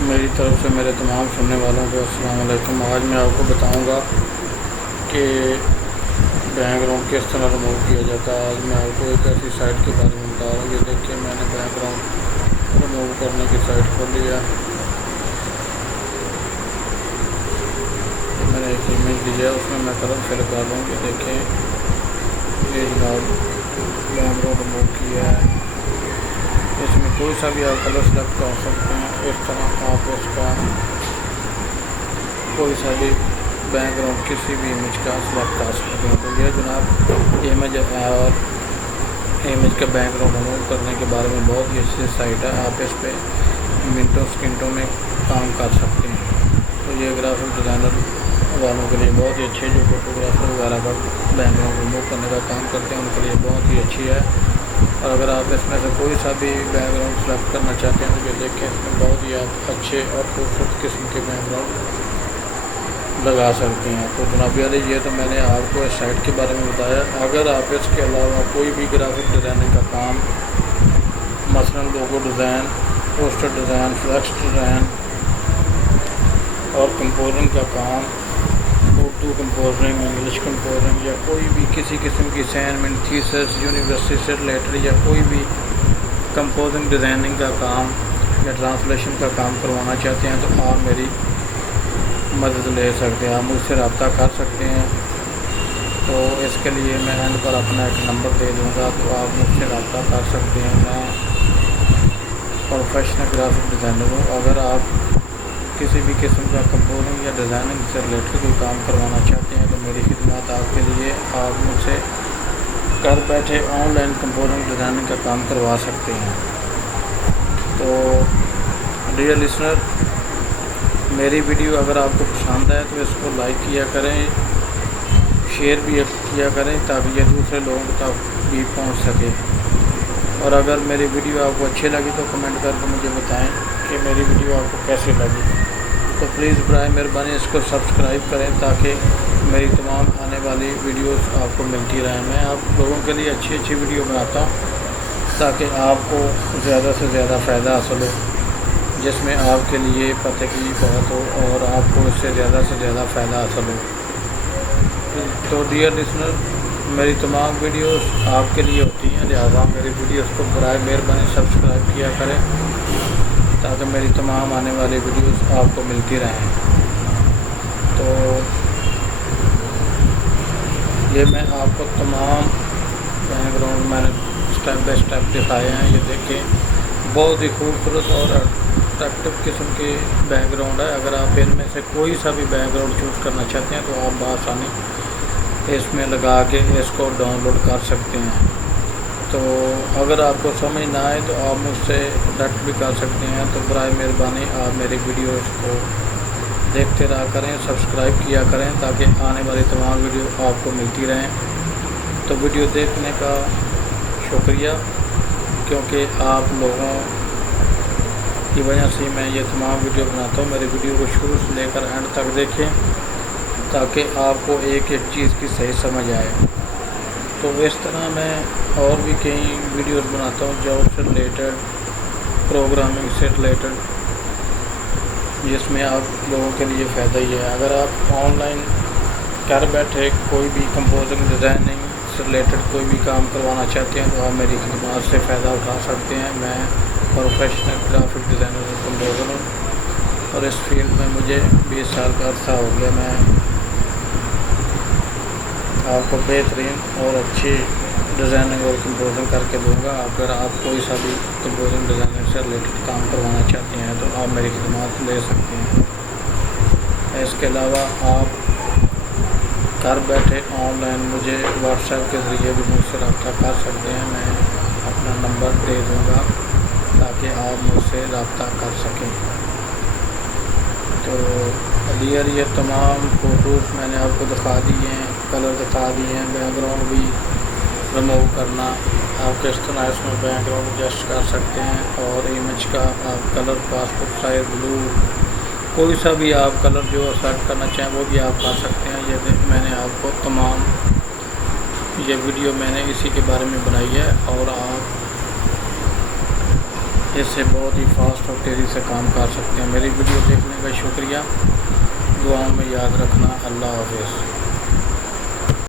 मेरी तरफ से मेरे तमाम सुनने वालों को अस्सलाम वालेकुम। आज मैं आपको बताऊंगा कि बैकग्राउंड किस तरह रिमूव किया जाता है। आज मैं आपको एक ऐसी साइट के बारे में बता रहा हूँ। ये देखिए, मैंने बैकग्राउंड रिमूव करने की साइट खोल लिया। मैंने एक इमेज लिया, उसमें मैं कलर फिल कर रहा हूँ। ये देखें, ये जनाब बैकग्राउंड रिमूव किया है। इसमें कोई सा भी आप कलर सेलेक्ट कर सकते हैं। इस तरह आप इसका कोई सा भी बैकग्राउंड किसी भी इमेज का सेलेक्ट कर सकते हैं। तो ये जनाब इमेज है, और इमेज का बैकग्राउंड रिमूव करने के बारे में बहुत ही अच्छी साइट है। आप इस पर मिनटों सेकंडों में काम कर सकते हैं। तो ये ग्राफिक डिज़ाइनर वालों के लिए बहुत ही अच्छी, जो फोटोग्राफर वगैरह का बैकग्राउंड रिमूव करने का काम करते हैं, उनके लिए बहुत ही अच्छी है। और अगर आप इसमें से कोई सा भी बैकग्राउंड सेलेक्ट करना चाहते हैं तो ये देखें, इसमें बहुत ही आप अच्छे और खूबसूरत किस्म के बैकग्राउंड लगा सकते हैं। तो जनाब यार, ये तो मैंने आपको इस साइट के बारे में बताया। अगर आप इसके अलावा कोई भी ग्राफिक डिज़ाइनिंग का काम, मसलन logo design, poster design, flex design और कंपोजिंग का काम, उर्दू कंपोजिंग, इंग्लिश कंपोजिंग, या कोई भी किसी किस्म की असाइनमेंट, थीसिस, यूनिवर्सिटी से रिलेटेड, या कोई भी कंपोजिंग डिज़ाइनिंग का काम या ट्रांसलेशन का काम करवाना चाहते हैं तो आप मेरी मदद ले सकते हैं। आप मुझसे रब्ता कर सकते हैं। तो इसके लिए मैं एंड पर अपना एक नंबर दे दूँगा, तो आप मुझसे रब्ता कर सकते हैं। मैं प्रोफेशनल ग्राफिक डिज़ाइनर हूँ। अगर आप किसी भी किस्म का कंपोजिंग या डिज़ाइनिंग से रिलेटेड कोई काम करवाना चाहते हैं तो मेरी खिदमत आपके लिए। आप मुझसे घर बैठे ऑनलाइन कंपोजिंग डिज़ाइनिंग का काम करवा सकते हैं। तो डियर लिसनर, मेरी वीडियो अगर आपको पसंद आए तो इसको लाइक किया करें, शेयर भी किया करें, ताकि ये दूसरे लोगों तक भी पहुंच सके। और अगर मेरी वीडियो आपको अच्छी लगी तो कमेंट करके मुझे बताएं कि मेरी वीडियो आपको कैसी लगी। तो प्लीज़ बराए मेहरबानी इसको सब्सक्राइब करें, ताकि मेरी तमाम आने वाली वीडियोस आपको मिलती रहें। मैं आप लोगों के लिए अच्छी अच्छी वीडियो बनाता हूँ, ताकि आपको ज़्यादा से ज़्यादा फ़ायदा हासिल हो, जिसमें आपके लिए पते की बात हो और आपको इससे ज़्यादा से ज़्यादा फ़ायदा हासिल हो। तो डियर लिसनर, मेरी तमाम वीडियोस आपके लिए होती हैं, लिहाजा मेरी वीडियोस को बराए मेहरबानी सब्सक्राइब किया करें, ताकि मेरी तमाम आने वाली वीडियोस आपको मिलती रहें। तो ये मैं आपको तमाम बैकग्राउंड मैंने स्टेप बाय स्टेप दिखाए हैं। ये देखें, बहुत ही खूबसूरत और अट्रैक्टिव किस्म के बैकग्राउंड है। अगर आप इनमें से कोई सा भी बैकग्राउंड चूज़ करना चाहते हैं तो आप बआसानी इसमें लगा के इसको डाउनलोड कर सकते हैं। तो अगर आपको समझ ना आए तो आप मुझसे डायरेक्ट भी कर सकते हैं। तो बराए मेहरबानी आप मेरी वीडियोस को देखते रहा करें, सब्सक्राइब किया करें, ताकि आने वाली तमाम वीडियो आपको मिलती रहें। तो वीडियो देखने का शुक्रिया, क्योंकि आप लोगों की वजह से मैं ये तमाम वीडियो बनाता हूँ। मेरी वीडियो को शुरू से लेकर एंड तक देखें, ताकि आपको एक एक चीज़ की सही समझ आए। तो इस तरह मैं और भी कई वीडियोस बनाता हूँ, जॉब से रिलेटेड, प्रोग्रामिंग से रिलेटेड, जिसमें आप लोगों के लिए फ़ायदा ही है। अगर आप ऑनलाइन घर बैठे कोई भी कंपोजिंग डिज़ाइनिंग से रिलेटेड कोई भी काम करवाना चाहते हैं तो आप मेरी खिदमत से फ़ायदा उठा सकते हैं। मैं प्रोफेशनल ग्राफिक डिज़ाइनर कंपोजर हूँ और इस फील्ड में मुझे 20 साल का अर्सा हो गया। मैं आपको बेहतरीन और अच्छी डिज़ाइनिंग और कंपोजिंग करके दूंगा। अगर आप कोई सा भी कंपोजिंग डिज़ाइनिंग से रिलेटेड काम करवाना चाहते हैं तो आप मेरी खिदमत ले सकते हैं। इसके अलावा आप घर बैठे ऑनलाइन मुझे व्हाट्सएप के ज़रिए भी मुझसे रब्ता कर सकते हैं। मैं अपना नंबर दे दूँगा ताकि आप मुझसे रब्ता कर सकें। तो डियर, ये तमाम फ़ोटोज़ मैंने आपको दिखा दिए हैं, कलर दिखा दिए हैं, बैकग्राउंड भी रिमूव करना आप किस तरह इसमें बैकग्राउंड एडजस्ट कर सकते हैं, और इमेज का आप कलर पासपोर्ट साइज ब्लू, कोई सा भी आप कलर जो सेट करना चाहें वो भी आप कर सकते हैं। ये मैंने आपको तमाम ये वीडियो मैंने इसी के बारे में बनाई है, और आप اس سے بہت ہی فاسٹ اور تیزی سے کام کر سکتے ہیں۔ میری ویڈیو دیکھنے کا شکریہ، دعاؤں میں یاد رکھنا۔ اللہ حافظ۔